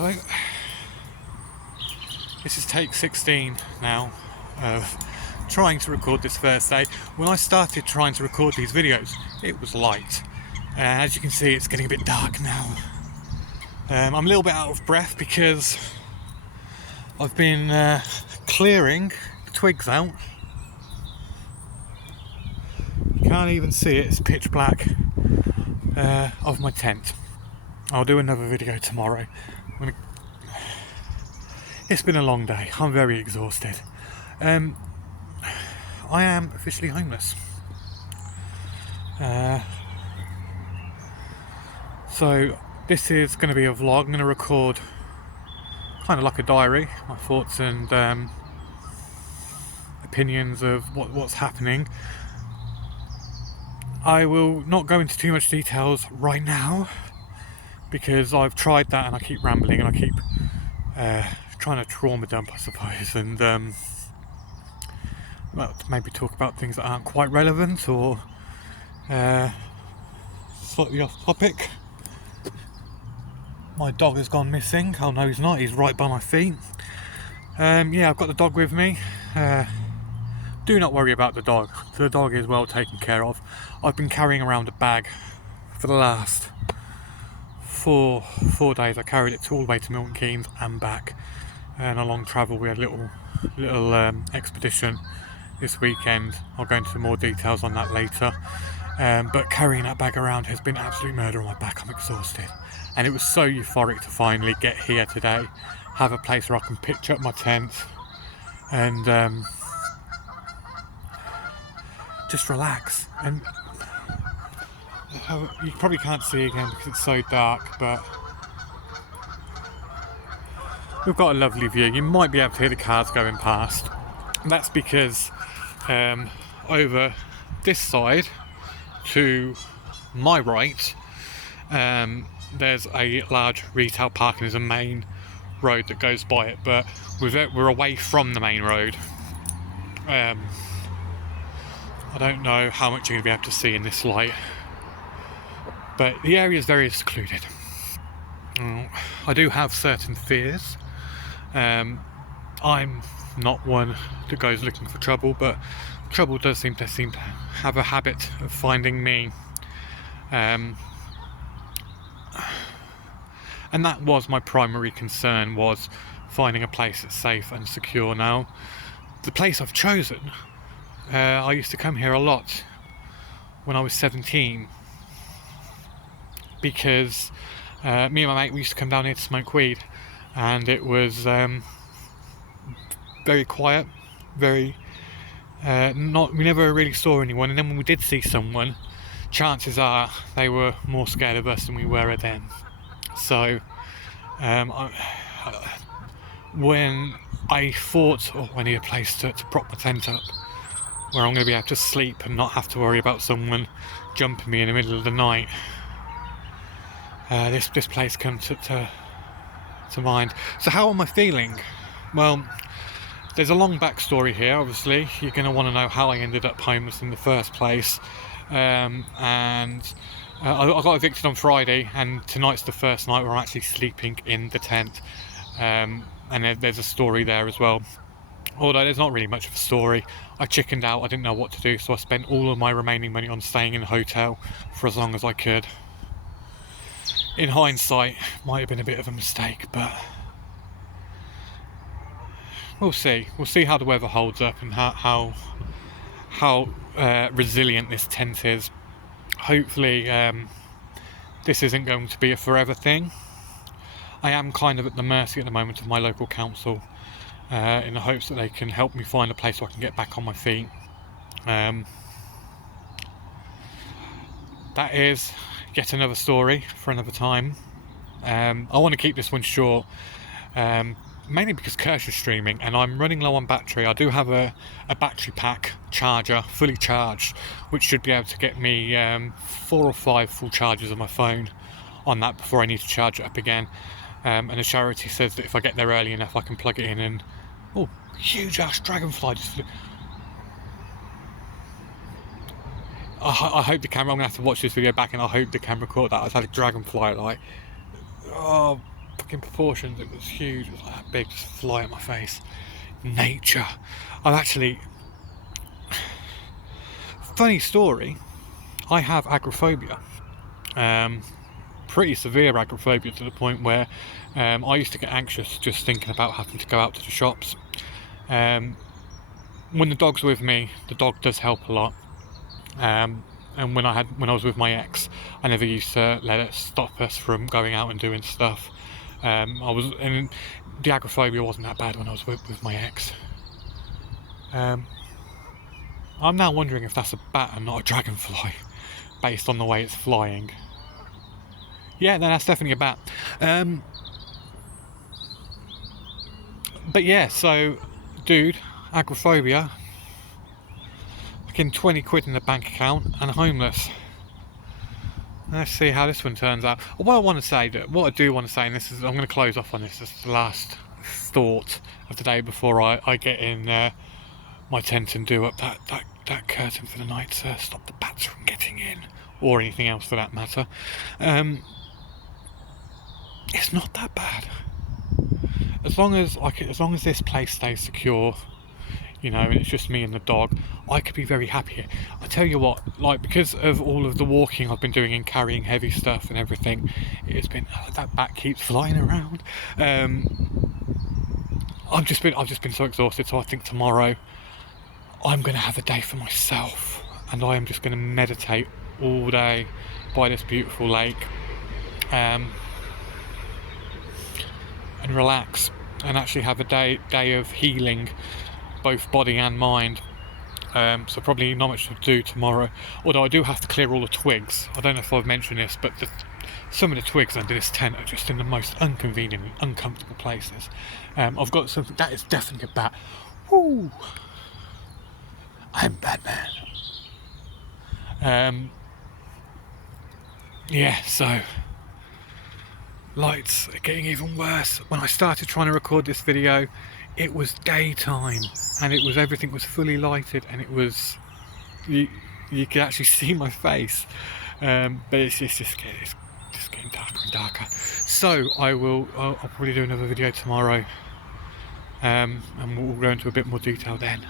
So this is take 16 now of trying to record this first day. When I started trying to record these videos, it was light. As you can see, it's getting a bit dark now. I'm a little bit out of breath because I've been clearing the twigs out. You can't even see it, it's pitch black, of my tent. I'll do another video tomorrow. It's been a long day, I'm very exhausted. I am officially homeless. So this is going to be a vlog. I'm going to record kind of like a diary, my thoughts and opinions of what's happening. I will not go into too much details right now because I've tried that and I keep rambling and I keep trying to trauma dump, I suppose, and well, maybe talk about things that aren't quite relevant or slightly off topic. My dog has gone missing. Oh no, he's not, he's right by my feet. Yeah, I've got the dog with me. Do not worry about the dog. The dog is well taken care of. I've been carrying around a bag for the last four days. I carried it all the way to Milton Keynes and back. And a long travel. We had a little expedition this weekend. I'll go into more details on that later. But carrying that bag around has been absolute murder on my back. I'm exhausted. And it was so euphoric to finally get here today, have a place where I can pitch up my tent and just relax. And you probably can't see again because it's so dark, but we've got a lovely view. You might be able to hear the cars going past. And that's because over this side to my right, there's a large retail park and there's a main road that goes by it, but we're away from the main road. I don't know how much you're going to be able to see in this light, but the area is very secluded. I do have certain fears. I'm not one that goes looking for trouble, but trouble does seem to have a habit of finding me. And that was my primary concern, was finding a place that's safe and secure. Now, the place I've chosen, I used to come here a lot when I was 17 because me and my mate, we used to come down here to smoke weed, and it was very quiet, very we never really saw anyone, and then when we did see someone, chances are they were more scared of us than we were of them. So when I thought, oh, I need a place to prop my tent up where I'm going to be able to sleep and not have to worry about someone jumping me in the middle of the night, this place came to mind. So how am I feeling? Well, there's a long backstory here. Obviously you're going to want to know how I ended up homeless in the first place. I got evicted on Friday, and tonight's the first night where I'm actually sleeping in the tent. And there's a story there as well. Although there's not really much of a story. I chickened out, I didn't know what to do, so I spent all of my remaining money on staying in a hotel for as long as I could. In hindsight, might have been a bit of a mistake, but we'll see. We'll see how the weather holds up and how resilient this tent is. Hopefully this isn't going to be a forever thing. I am kind of at the mercy at the moment of my local council, in the hopes that they can help me find a place so I can get back on my feet. That is yet another story for another time. I want to keep this one short, mainly because Kirsch is streaming and I'm running low on battery. I do have a battery pack charger fully charged, which should be able to get me 4 or 5 full charges of my phone on that before I need to charge it up again. And the charity says that if I get there early enough I can plug it in and... oh, huge ass dragonfly just... I hope the camera... I'm going to have to watch this video back and I hope the camera caught that. I've had a dragonfly like... oh, fucking proportions. It was huge. It was like that big, just fly at my face. Nature. I've actually... Funny story. I have agoraphobia. Pretty severe agoraphobia, to the point where I used to get anxious just thinking about having to go out to the shops. When the dog's with me, the dog does help a lot. And when I was with my ex, I never used to let it stop us from going out and doing stuff. And the agoraphobia wasn't that bad when I was with my ex. I'm now wondering if that's a bat and not a dragonfly, based on the way it's flying. Yeah, no, that's definitely a bat. But yeah, so, dude, agoraphobia, fucking 20 quid in the bank account, and homeless. Let's see how this one turns out. What I do want to say, and this is, I'm going to close off on this, this is the last thought of the day before I get in my tent and do up that curtain for the night to stop the bats from getting in, or anything else for that matter. It's not that bad. As long as this place stays secure, you know, and it's just me and the dog, I could be very happy here. I tell you what, like, because of all of the walking I've been doing and carrying heavy stuff and everything, it's been that bat keeps flying around. I've just been so exhausted. So I think tomorrow I'm going to have a day for myself, and I am just going to meditate all day by this beautiful lake, and relax, and actually have a day of healing, both body and mind. So probably not much to do tomorrow, although I do have to clear all the twigs. I don't know if I've mentioned this, but some of the twigs under this tent are just in the most inconvenient and uncomfortable places. I've got something that is definitely a bat. Woo! I'm Batman. Yeah, so lights are getting even worse. When I started trying to record this video, it was daytime, and everything was fully lighted, and it was you could actually see my face, but it's just getting darker and darker. So I'll probably do another video tomorrow, and we'll go into a bit more detail then.